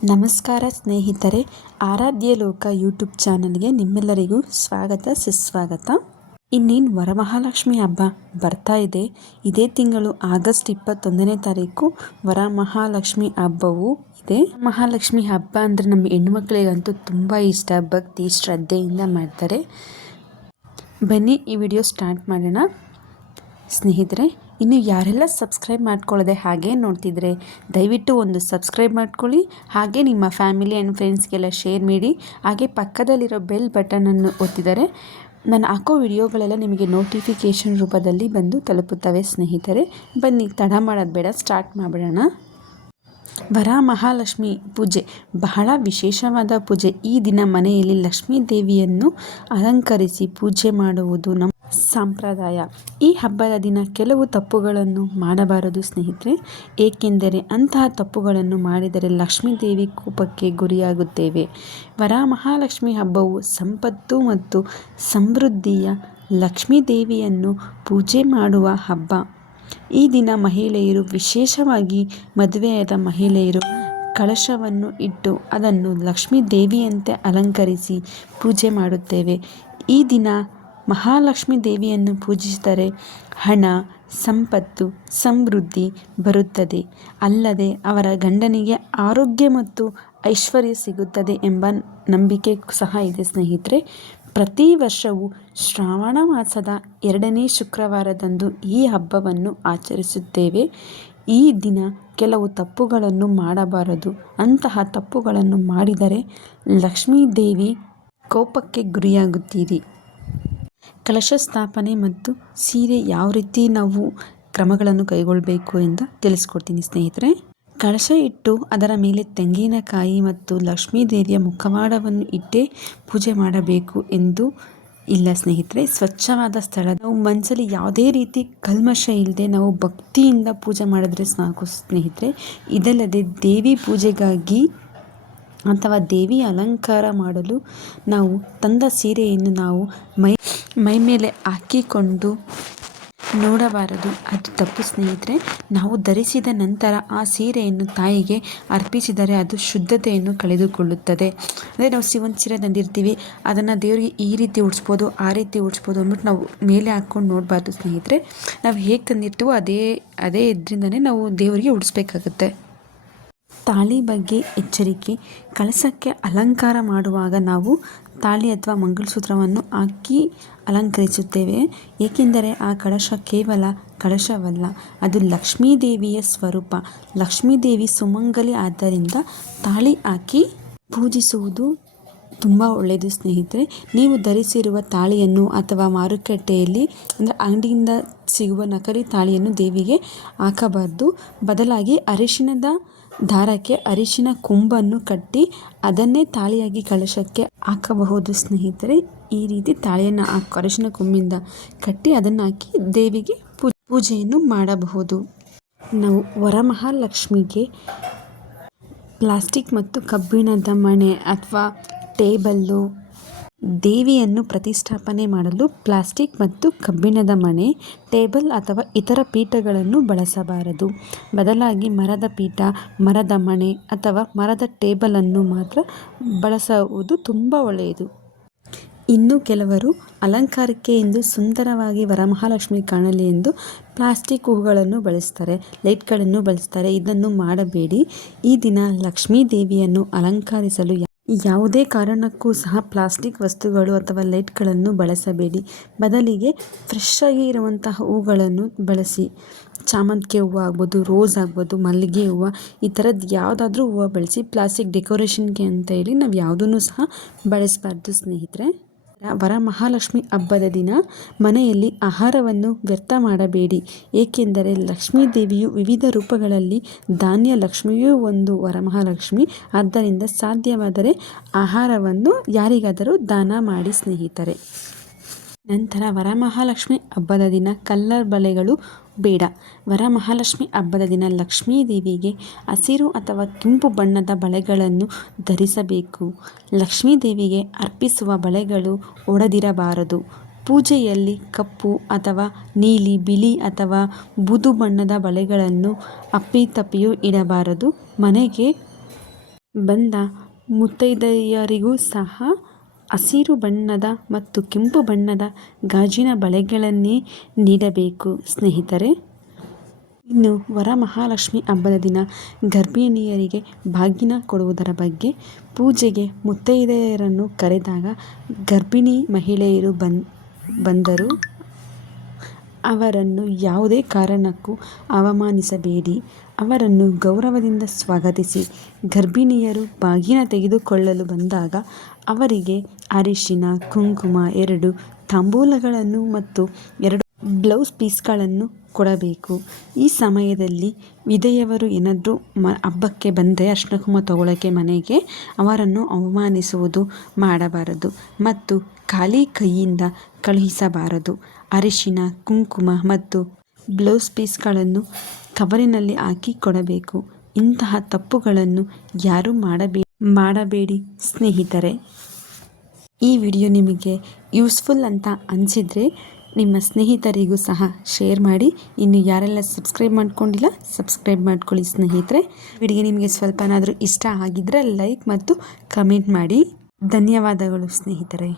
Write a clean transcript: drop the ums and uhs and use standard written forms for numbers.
ನಮಸ್ಕಾರ ಸ್ನೇಹಿತರೆ, ಆರಾಧ್ಯ ಲೋಕ ಯೂಟ್ಯೂಬ್ ಚಾನಲ್ಗೆ ನಿಮ್ಮೆಲ್ಲರಿಗೂ ಸ್ವಾಗತ ಸುಸ್ವಾಗತ. ಇನ್ನೇನು ವರಮಹಾಲಕ್ಷ್ಮಿ ಹಬ್ಬ ಬರ್ತಾ ಇದೆ. ಇದೇ ತಿಂಗಳು ಆಗಸ್ಟ್ 21ನೇ ತಾರೀಕು ವರಮಹಾಲಕ್ಷ್ಮಿ ಹಬ್ಬವೂ ಇದೆ. ಮಹಾಲಕ್ಷ್ಮಿ ಹಬ್ಬ ಅಂದರೆ ನಮ್ಮ ಹೆಣ್ಣುಮಕ್ಕಳಿಗಂತೂ ತುಂಬ ಇಷ್ಟ, ಭಕ್ತಿ ಶ್ರದ್ಧೆಯಿಂದ ಮಾಡ್ತಾರೆ. ಬನ್ನಿ ಈ ವಿಡಿಯೋ ಸ್ಟಾರ್ಟ್ ಮಾಡೋಣ. ಸ್ನೇಹಿತರೆ, ಇನ್ನು ಯಾರೆಲ್ಲ ಸಬ್ಸ್ಕ್ರೈಬ್ ಮಾಡ್ಕೊಳ್ಳದೆ ಹಾಗೆ ನೋಡ್ತಿದ್ರೆ ದಯವಿಟ್ಟು ಒಂದು ಸಬ್ಸ್ಕ್ರೈಬ್ ಮಾಡ್ಕೊಳ್ಳಿ. ಹಾಗೆ ನಿಮ್ಮ ಫ್ಯಾಮಿಲಿ ಆ್ಯಂಡ್ ಫ್ರೆಂಡ್ಸ್ಗೆಲ್ಲ ಶೇರ್ ಮಾಡಿ. ಹಾಗೆ ಪಕ್ಕದಲ್ಲಿರೋ ಬೆಲ್ ಬಟನನ್ನು ಒತ್ತಿದರೆ ನಾನು ಹಾಕೋ ವಿಡಿಯೋಗಳೆಲ್ಲ ನಿಮಗೆ ನೋಟಿಫಿಕೇಷನ್ ರೂಪದಲ್ಲಿ ಬಂದು ತಲುಪುತ್ತವೆ. ಸ್ನೇಹಿತರೆ, ಬನ್ನಿ ತಡ ಮಾಡೋದು ಬೇಡ, ಸ್ಟಾರ್ಟ್ ಮಾಡಿಬಿಡೋಣ. ವರಮಹಾಲಕ್ಷ್ಮಿ ಪೂಜೆ ಬಹಳ ವಿಶೇಷವಾದ ಪೂಜೆ. ಈ ದಿನ ಮನೆಯಲ್ಲಿ ಲಕ್ಷ್ಮೀ ದೇವಿಯನ್ನು ಅಲಂಕರಿಸಿ ಪೂಜೆ ಮಾಡುವುದು ನಮ್ಮ ಸಂಪ್ರದಾಯ. ಈ ಹಬ್ಬದ ದಿನ ಕೆಲವು ತಪ್ಪುಗಳನ್ನು ಮಾಡಬಾರದು ಸ್ನೇಹಿತರೆ, ಏಕೆಂದರೆ ಅಂತಹ ತಪ್ಪುಗಳನ್ನು ಮಾಡಿದರೆ ಲಕ್ಷ್ಮೀ ದೇವಿ ಕೋಪಕ್ಕೆ ಗುರಿಯಾಗುತ್ತೇವೆ. ವರಮಹಾಲಕ್ಷ್ಮಿ ಹಬ್ಬವು ಸಂಪತ್ತು ಮತ್ತು ಸಮೃದ್ಧಿಯ ಲಕ್ಷ್ಮೀ ದೇವಿಯನ್ನು ಪೂಜೆ ಮಾಡುವ ಹಬ್ಬ. ಈ ದಿನ ಮಹಿಳೆಯರು, ವಿಶೇಷವಾಗಿ ಮದುವೆಯಾದ ಮಹಿಳೆಯರು, ಕಳಶವನ್ನು ಇಟ್ಟು ಅದನ್ನು ಲಕ್ಷ್ಮೀ ದೇವಿಯಂತೆ ಅಲಂಕರಿಸಿ ಪೂಜೆ ಮಾಡುತ್ತೇವೆ. ಈ ದಿನ ಮಹಾಲಕ್ಷ್ಮಿ ದೇವಿಯನ್ನು ಪೂಜಿಸಿದರೆ ಹಣ, ಸಂಪತ್ತು, ಸಮೃದ್ಧಿ ಬರುತ್ತದೆ. ಅಲ್ಲದೆ ಅವರ ಗಂಡನಿಗೆ ಆರೋಗ್ಯ ಮತ್ತು ಐಶ್ವರ್ಯ ಸಿಗುತ್ತದೆ ಎಂಬ ನಂಬಿಕೆ ಸಹ ಇದೆ. ಸ್ನೇಹಿತರೆ, ಪ್ರತಿ ವರ್ಷವೂ ಶ್ರಾವಣ ಮಾಸದ 2ನೇ ಶುಕ್ರವಾರದಂದು ಈ ಹಬ್ಬವನ್ನು ಆಚರಿಸುತ್ತೇವೆ. ಈ ದಿನ ಕೆಲವು ತಪ್ಪುಗಳನ್ನು ಮಾಡಬಾರದು. ಅಂತಹ ತಪ್ಪುಗಳನ್ನು ಮಾಡಿದರೆ ಲಕ್ಷ್ಮೀ ದೇವಿ ಕೋಪಕ್ಕೆ ಗುರಿಯಾಗುತ್ತೀರಿ. ಕಲಶ ಸ್ಥಾಪನೆ ಮತ್ತು ಸೀರೆ ಯಾವ ರೀತಿ ನಾವು ಕ್ರಮಗಳನ್ನು ಕೈಗೊಳ್ಳಬೇಕು ಎಂದು ತಿಳಿಸ್ಕೊಡ್ತೀನಿ ಸ್ನೇಹಿತರೆ. ಕಳಶ ಇಟ್ಟು ಅದರ ಮೇಲೆ ತೆಂಗಿನಕಾಯಿ ಮತ್ತು ಲಕ್ಷ್ಮೀ ದೇವಿಯ ಮುಖವಾಡವನ್ನು ಇಟ್ಟೇ ಪೂಜೆ ಮಾಡಬೇಕು ಎಂದು ಇಲ್ಲ ಸ್ನೇಹಿತರೆ. ಸ್ವಚ್ಛವಾದ ಸ್ಥಳ, ನಾವು ಮನಸ್ಸಲ್ಲಿ ಯಾವುದೇ ರೀತಿ ಕಲ್ಮಶ ಇಲ್ಲದೆ ನಾವು ಭಕ್ತಿಯಿಂದ ಪೂಜೆ ಮಾಡಿದ್ರೆ ಸಾಕು ಸ್ನೇಹಿತರೆ. ಇದಲ್ಲದೆ ದೇವಿ ಪೂಜೆಗಾಗಿ ಅಥವಾ ದೇವಿ ಅಲಂಕಾರ ಮಾಡಲು ನಾವು ತಂದ ಸೀರೆಯನ್ನು ನಾವು ಮೈ ಮೇಲೆ ಹಾಕಿಕೊಂಡು ನೋಡಬಾರದು, ಅದು ತಪ್ಪು ಸ್ನೇಹಿತರೆ. ನಾವು ಧರಿಸಿದ ನಂತರ ಆ ಸೀರೆಯನ್ನು ತಾಯಿಗೆ ಅರ್ಪಿಸಿದರೆ ಅದು ಶುದ್ಧತೆಯನ್ನು ಕಳೆದುಕೊಳ್ಳುತ್ತದೆ. ಅಂದರೆ ನಾವು ಒಂದು ಸೀರೆ ತಂದಿರ್ತೀವಿ, ಅದನ್ನು ದೇವರಿಗೆ ಈ ರೀತಿ ಉಡಿಸ್ಬೋದು, ಆ ರೀತಿ ಉಡಿಸ್ಬೋದು ಅಂದ್ಬಿಟ್ಟು ನಾವು ಮೇಲೆ ಹಾಕ್ಕೊಂಡು ನೋಡಬಾರ್ದು ಸ್ನೇಹಿತರೆ. ನಾವು ಹೇಗೆ ತಂದಿರ್ತೀವೋ ಅದೇ ಇದರಿಂದನೇ ನಾವು ದೇವರಿಗೆ ಉಡಿಸ್ಬೇಕಾಗತ್ತೆ. ತಾಳಿ ಬಗ್ಗೆ ಎಚ್ಚರಿಕೆ. ಕಳಸಕ್ಕೆ ಅಲಂಕಾರ ಮಾಡುವಾಗ ನಾವು ತಾಳಿ ಅಥವಾ ಮಂಗಲಸೂತ್ರವನ್ನು ಹಾಕಿ ಅಲಂಕರಿಸುತ್ತೇವೆ, ಏಕೆಂದರೆ ಆ ಕಳಶ ಕೇವಲ ಕಳಶವಲ್ಲ, ಅದು ಲಕ್ಷ್ಮೀ ದೇವಿಯ ಸ್ವರೂಪ. ಲಕ್ಷ್ಮೀ ದೇವಿ ಸುಮಂಗಲಿ, ಆದ್ದರಿಂದ ತಾಳಿ ಹಾಕಿ ಪೂಜಿಸುವುದು ತುಂಬ ಒಳ್ಳೆಯದು ಸ್ನೇಹಿತರೆ. ನೀವು ಧರಿಸಿರುವ ತಾಳಿಯನ್ನು ಅಥವಾ ಮಾರುಕಟ್ಟೆಯಲ್ಲಿ ಅಂದರೆ ಅಂಗಡಿಯಿಂದ ಸಿಗುವ ನಕಲಿ ತಾಳಿಯನ್ನು ದೇವಿಗೆ ಹಾಕಬಾರ್ದು. ಬದಲಾಗಿ ಅರಿಶಿಣದ ದಾರಕ್ಕೆ ಅರಿಶಿನ ಕೊಂಬನ್ನು ಕಟ್ಟಿ ಅದನ್ನೇ ತಾಳಿಯಾಗಿ ಕಳಶಕ್ಕೆ ಹಾಕಬಹುದು ಸ್ನೇಹಿತರೆ. ಈ ರೀತಿ ತಾಳಿಯನ್ನು ಅರಿಶಿನ ಕೊಂಬಿಂದ ಕಟ್ಟಿ ಅದನ್ನು ಹಾಕಿ ದೇವಿಗೆ ಪೂಜೆಯನ್ನು ಮಾಡಬಹುದು. ನಾವು ವರಮಹಾಲಕ್ಷ್ಮಿಗೆ ಪ್ಲಾಸ್ಟಿಕ್ ಮತ್ತು ಕಬ್ಬಿಣದ ಮಣೆ ಅಥವಾ ಟೇಬಲ್ಲು, ದೇವಿಯನ್ನು ಪ್ರತಿಷ್ಠಾಪನೆ ಮಾಡಲು ಪ್ಲಾಸ್ಟಿಕ್ ಮತ್ತು ಕಬ್ಬಿಣದ ಮಣೆ, ಟೇಬಲ್ ಅಥವಾ ಇತರ ಪೀಠಗಳನ್ನು ಬಳಸಬಾರದು. ಬದಲಾಗಿ ಮರದ ಪೀಠ, ಮರದ ಮಣೆ ಅಥವಾ ಮರದ ಟೇಬಲನ್ನು ಮಾತ್ರ ಬಳಸುವುದು ತುಂಬ ಒಳ್ಳೆಯದು. ಇನ್ನು ಕೆಲವರು ಅಲಂಕಾರಕ್ಕೆ ಎಂದು ಸುಂದರವಾಗಿ ವರಮಹಾಲಕ್ಷ್ಮಿ ಕಾಣಲಿ ಎಂದು ಪ್ಲಾಸ್ಟಿಕ್ ಹೂಗಳನ್ನು ಬಳಸ್ತಾರೆ, ಲೈಟ್ಗಳನ್ನು ಬಳಸ್ತಾರೆ. ಇದನ್ನು ಮಾಡಬೇಡಿ. ಈ ದಿನ ಲಕ್ಷ್ಮೀ ದೇವಿಯನ್ನು ಅಲಂಕರಿಸಲು ಯಾವುದೇ ಕಾರಣಕ್ಕೂ ಸಹ ಪ್ಲಾಸ್ಟಿಕ್ ವಸ್ತುಗಳು ಅಥವಾ ಲೈಟ್ಗಳನ್ನು ಬಳಸಬೇಡಿ. ಬದಲಿಗೆ ಫ್ರೆಶ್ ಆಗಿ ಇರುವಂತಹ ಹೂಗಳನ್ನು ಬಳಸಿ. ಚಾಮಂತಿಗೆ ಹೂವು ಆಗ್ಬೋದು, ರೋಸ್ ಆಗ್ಬೋದು, ಮಲ್ಲಿಗೆ ಹೂವು, ಈ ಥರದ್ದು ಯಾವುದಾದ್ರೂ ಹೂವು ಬಳಸಿ. ಪ್ಲಾಸ್ಟಿಕ್ ಡೆಕೋರೇಷನ್ಗೆ ಅಂತ ಹೇಳಿ ನಾವು ಯಾವುದನ್ನು ಸಹ ಬಳಸಬಾರ್ದು ಸ್ನೇಹಿತರೆ. ವರಮಹಾಲಕ್ಷ್ಮಿ ಹಬ್ಬದ ದಿನ ಮನೆಯಲ್ಲಿ ಆಹಾರವನ್ನು ವ್ಯರ್ಥ ಮಾಡಬೇಡಿ, ಏಕೆಂದರೆ ಲಕ್ಷ್ಮೀ ದೇವಿಯು ವಿವಿಧ ರೂಪಗಳಲ್ಲಿ, ಧಾನ್ಯ ಲಕ್ಷ್ಮಿಯೂ ಒಂದು ವರಮಹಾಲಕ್ಷ್ಮಿ. ಆದ್ದರಿಂದ ಸಾಧ್ಯವಾದರೆ ಆಹಾರವನ್ನು ಯಾರಿಗಾದರೂ ದಾನ ಮಾಡಿ ಸ್ನೇಹಿತರೆ. ನಂತರ ವರಮಹಾಲಕ್ಷ್ಮಿ ಹಬ್ಬದ ದಿನ ಕಲ್ಲರ್ ಬಳೆಗಳು ಬೇಡ. ವರಮಹಾಲಕ್ಷ್ಮಿ ಹಬ್ಬದ ದಿನ ಲಕ್ಷ್ಮೀ ದೇವಿಗೆ ಹಸಿರು ಅಥವಾ ಕೆಂಪು ಬಣ್ಣದ ಬಳೆಗಳನ್ನು ಧರಿಸಬೇಕು. ಲಕ್ಷ್ಮೀ ದೇವಿಗೆ ಅರ್ಪಿಸುವ ಬಳೆಗಳು ಒಡೆದಿರಬಾರದು. ಪೂಜೆಯಲ್ಲಿ ಕಪ್ಪು ಅಥವಾ ನೀಲಿ, ಬಿಳಿ ಅಥವಾ ಬೂದು ಬಣ್ಣದ ಬಳೆಗಳನ್ನು ಅಪ್ಪಿತಪ್ಪಿಯೂ ಇಡಬಾರದು. ಮನೆಗೆ ಬಂದ ಮುತ್ತೈದೆಯರಿಗೂ ಸಹ ಹಸಿರು ಬಣ್ಣದ ಮತ್ತು ಕೆಂಪು ಬಣ್ಣದ ಗಾಜಿನ ಬಳೆಗಳನ್ನೇ ನೀಡಬೇಕು ಸ್ನೇಹಿತರೆ. ಇನ್ನು ವರಮಹಾಲಕ್ಷ್ಮಿ ಹಬ್ಬದ ದಿನ ಗರ್ಭಿಣಿಯರಿಗೆ ಬಾಗಿನ ಕೊಡುವುದರ ಬಗ್ಗೆ. ಪೂಜೆಗೆ ಮುತ್ತೈದೆಯರನ್ನು ಕರೆದಾಗ ಗರ್ಭಿಣಿ ಮಹಿಳೆಯರು ಬಂದರೂ ಅವರನ್ನು ಯಾವುದೇ ಕಾರಣಕ್ಕೂ ಅವಮಾನಿಸಬೇಡಿ. ಅವರನ್ನು ಗೌರವದಿಂದ ಸ್ವಾಗತಿಸಿ. ಗರ್ಭಿಣಿಯರು ಬಾಗಿನ ತೆಗೆದುಕೊಳ್ಳಲು ಬಂದಾಗ ಅವರಿಗೆ ಅರಿಶಿನ, ಕುಂಕುಮ, 2 ತಾಂಬೂಲಗಳನ್ನು ಮತ್ತು 2 ಬ್ಲೌಸ್ ಪೀಸ್ಗಳನ್ನು ಕೊಡಬೇಕು. ಈ ಸಮಯದಲ್ಲಿ ವಿಧವೆಯರು ಏನಾದರೂ ಹಬ್ಬಕ್ಕೆ ಬಂದರೆ ಅರಿಶಿನ ಕುಂಕುಮ ತಗೊಳ್ಳೋಕ್ಕೆ ಮನೆಗೆ ಅವರನ್ನು ಅವಮಾನಿಸುವುದು ಮಾಡಬಾರದು ಮತ್ತು ಖಾಲಿ ಕೈಯಿಂದ ಕಳುಹಿಸಬಾರದು. ಅರಿಶಿನ, ಕುಂಕುಮ ಮತ್ತು ಬ್ಲೌಸ್ ಪೀಸ್ಗಳನ್ನು ಕವರಿನಲ್ಲಿ ಹಾಕಿ ಕೊಡಬೇಕು. ಇಂತಹ ತಪ್ಪುಗಳನ್ನು ಯಾರೂ ಮಾಡಬೇಡಿ ಸ್ನೇಹಿತರೆ. ಈ ವಿಡಿಯೋ ನಿಮಗೆ ಯೂಸ್ಫುಲ್ ಅಂತ ಅನಿಸಿದರೆ ನಿಮ್ಮ ಸ್ನೇಹಿತರಿಗೂ ಸಹ ಶೇರ್ ಮಾಡಿ. ಇನ್ನು ಯಾರೆಲ್ಲ ಸಬ್ಸ್ಕ್ರೈಬ್ ಮಾಡ್ಕೊಂಡಿಲ್ಲ ಸಬ್ಸ್ಕ್ರೈಬ್ ಮಾಡ್ಕೊಳ್ಳಿ ಸ್ನೇಹಿತರೆ. ವಿಡಿಯೋ ನಿಮಗೆ ಸ್ವಲ್ಪನಾದರೂ ಇಷ್ಟ ಆಗಿದ್ದರೆ ಲೈಕ್ ಮತ್ತು ಕಮೆಂಟ್ ಮಾಡಿ. ಧನ್ಯವಾದಗಳು ಸ್ನೇಹಿತರೆ.